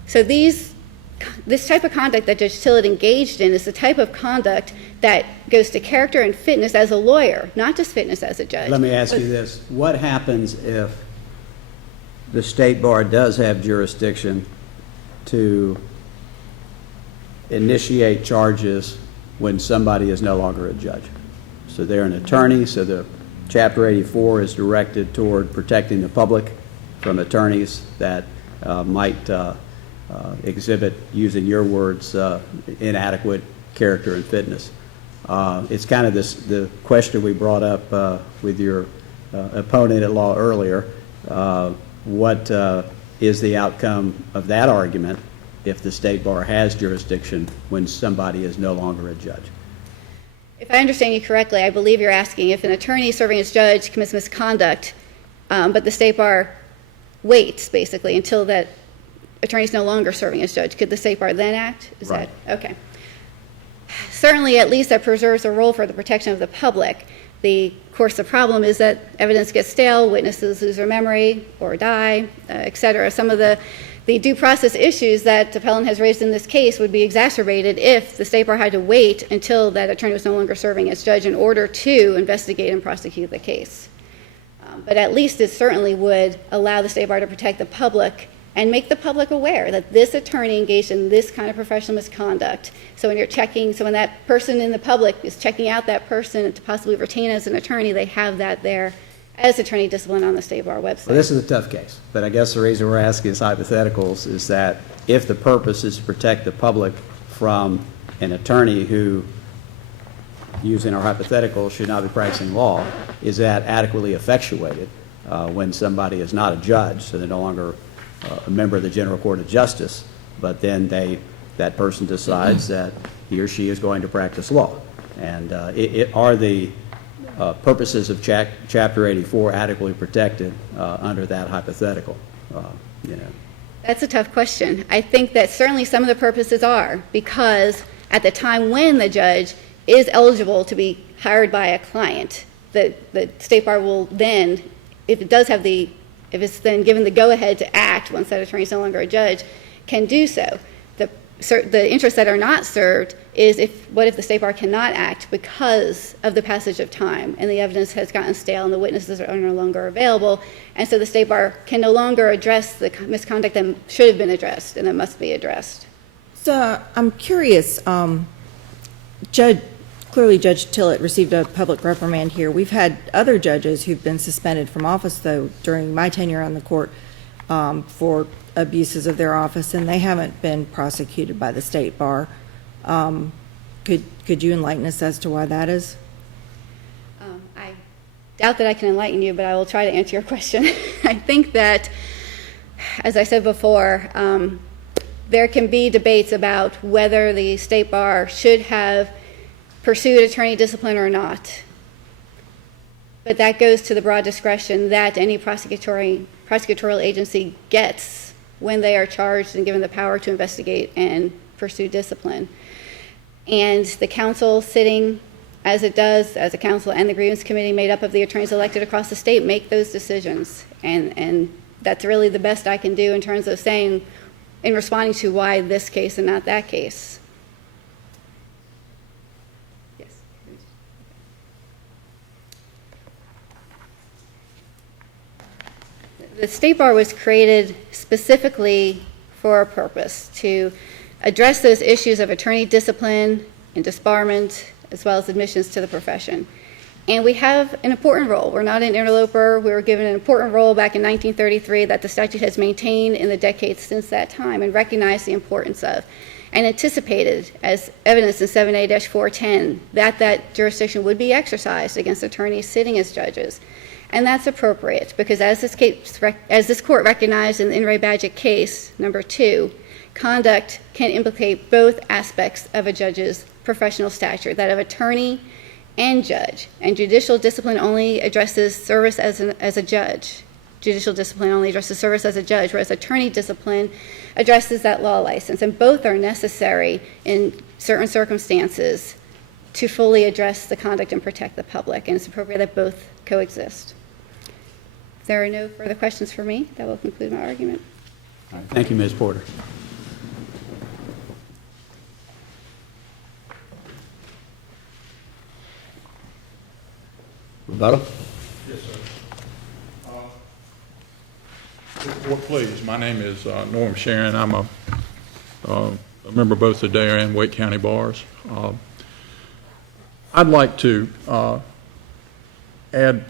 So this type of conduct that Judge Tillett engaged in is the type of conduct that goes to character and fitness as a lawyer, not just fitness as a judge. Let me ask you this. What happens if the State Bar does have jurisdiction to initiate charges when somebody is no longer a judge? So they're an attorney, so the Chapter 84 is directed toward protecting the public from attorneys that might exhibit, using your words, inadequate character and fitness. It's kind of the question we brought up with your opponent at law earlier. What is the outcome of that argument if the State Bar has jurisdiction when somebody is no longer a judge? If I understand you correctly, I believe you're asking if an attorney serving as judge commits misconduct, but the State Bar waits, basically, until that attorney is no longer serving as judge, could the State Bar then act? Is right. That okay? Certainly, at least that preserves a role for the protection of the public. Of course, the problem is that evidence gets stale, witnesses lose their memory or die, et cetera. Some of the due process issues that appellant has raised in this case would be exacerbated if the State Bar had to wait until that attorney was no longer serving as judge in order to investigate and prosecute the case. But at least it certainly would allow the State Bar to protect the public and make the public aware that this attorney engaged in this kind of professional misconduct. So when that person in the public is checking out that person to possibly retain as an attorney, they have that there as attorney discipline on the State Bar website. Well, this is a tough case, but I guess the reason we're asking is hypotheticals is that if the purpose is to protect the public from an attorney who, using our hypothetical, should not be practicing law, is that adequately effectuated when somebody is not a judge, so they're no longer a member of the General Court of Justice, but then that person decides that he or she is going to practice law. And are the purposes of Chapter 84 adequately protected under that hypothetical? That's a tough question. I think that certainly some of the purposes are, because at the time when the judge is eligible to be hired by a client, the State Bar will then, if it's then given the go-ahead to act once that attorney is no longer a judge, can do so. The interests that are not served is what if the State Bar cannot act because of the passage of time and the evidence has gotten stale and the witnesses are no longer available, and so the State Bar can no longer address the misconduct that should have been addressed and that must be addressed. So I'm curious, clearly Judge Tillett received a public reprimand here. We've had other judges who've been suspended from office, though, during my tenure on the court for abuses of their office, and they haven't been prosecuted by the State Bar. Could you enlighten us as to why that is? I doubt that I can enlighten you, but I will try to answer your question. I think that, as I said before, there can be debates about whether the State Bar should have pursued attorney discipline or not. But that goes to the broad discretion that any prosecutorial agency gets when they are charged and given the power to investigate and pursue discipline. And the council sitting as it does, as a council and the grievance committee made up of the attorneys elected across the state make those decisions. And that's really the best I can do in terms of saying, in responding to why this case and not that case. Yes. The State Bar was created specifically for a purpose, to address those issues of attorney discipline and disbarment, as well as admissions to the profession. And we have an important role. We're not an interloper. We were given an important role back in 1933 that the statute has maintained in the decades since that time and recognized the importance of, and anticipated, as evidenced in 7A-410, that jurisdiction would be exercised against attorneys sitting as judges. And that's appropriate because as this court recognized in the In re Badgett case, number 2, conduct can implicate both aspects of a judge's professional stature, that of attorney and judge. And judicial discipline only addresses service as a judge. Judicial discipline only addresses service as a judge, whereas attorney discipline addresses that law license. And both are necessary in certain circumstances to fully address the conduct and protect the public. And it's appropriate that both coexist. If there are no further questions for me, that will conclude my argument. All right. Thank you, Ms. Porter. Rebuttal? Yes, sir. Court, please. My name is Norm Sharon. I'm a member of both the Dare and Wake County bars. I'd like to add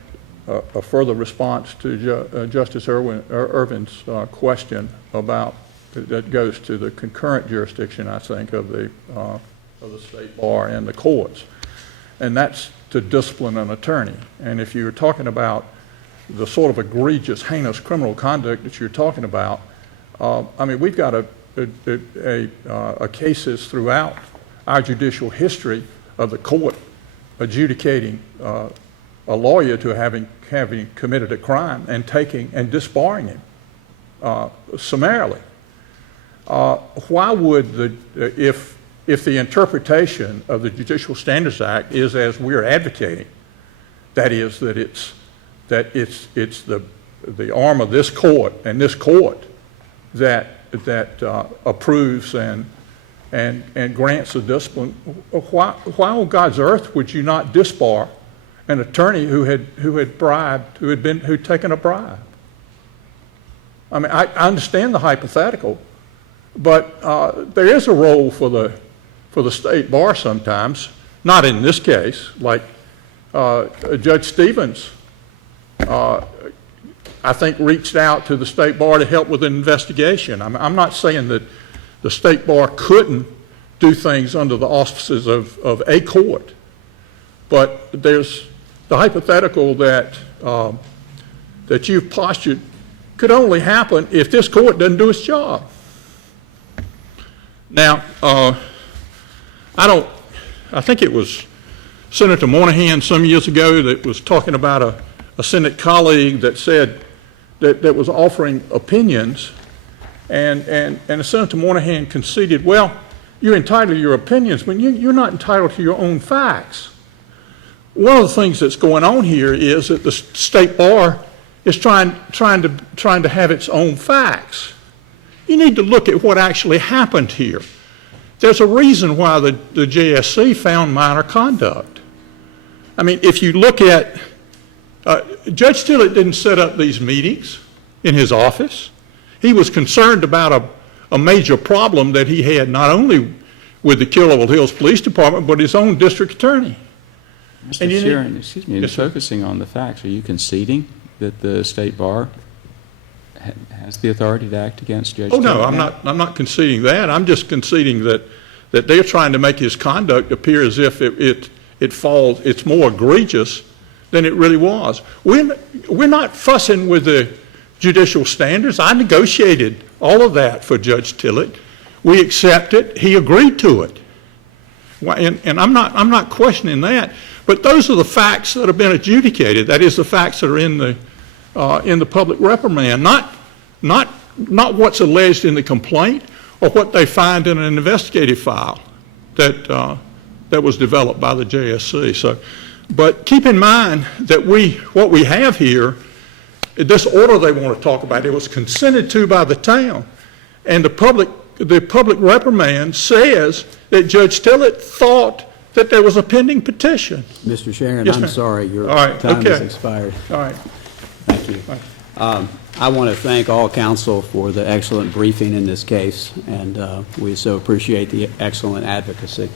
a further response to Justice Irvin's question about that goes to the concurrent jurisdiction, I think, of the State Bar and the courts, and that's to discipline an attorney. And if you're talking about the sort of egregious, heinous criminal conduct that you're talking about, I mean, we've got a cases throughout our judicial history of the court adjudicating a lawyer to having committed a crime and disbarring him summarily. Why would if the interpretation of the Judicial Standards Act is as we're advocating, that is that it's the arm of this court and this court that approves and grants a discipline, why on God's earth would you not disbar an attorney who had taken a bribe? I mean, I understand the hypothetical, but there is a role for the State Bar sometimes, not in this case, like Judge Stevens, I think, reached out to the State Bar to help with an investigation. I'm not saying that the State Bar couldn't do things under the auspices of a court, but there's the hypothetical that you've postured could only happen if this court doesn't do its job. Now, I think it was Senator Moynihan some years ago that was talking about a Senate colleague that said that was offering opinions, and Senator Moynihan conceded, well, you're entitled to your opinions, but you're not entitled to your own facts. One of the things that's going on here is that the state bar is trying to have its own facts. You need to look at what actually happened here. There's a reason why the JSC found minor conduct. I mean, if you look at, Judge Tillett didn't set up these meetings in his office. He was concerned about a major problem that he had not only with the Killable Hills Police Department, but his own district attorney. Mr. Sheeran, excuse me, in focusing on the facts, are you conceding that the state bar has the authority to act against Judge Tillett? Oh, no, I'm not conceding that. I'm just conceding that they're trying to make his conduct appear as if it's more egregious than it really was. We're not fussing with the judicial standards. I negotiated all of that for Judge Tillett. We accept it. He agreed to it. And I'm not questioning that. But those are the facts that have been adjudicated. That is, the facts that are in the public reprimand, not what's alleged in the complaint or what they find in an investigative file that was developed by the JSC. So, but keep in mind that what we have here, this order they want to talk about, it was consented to by the town, and the public reprimand says that Judge Tillett thought that there was a pending petition. Mr. Sharon, Yes, I'm ma'am. sorry, your All right, time has okay. expired. All right. Thank you. I want to thank all counsel for the excellent briefing in this case, and we so appreciate the excellent advocacy.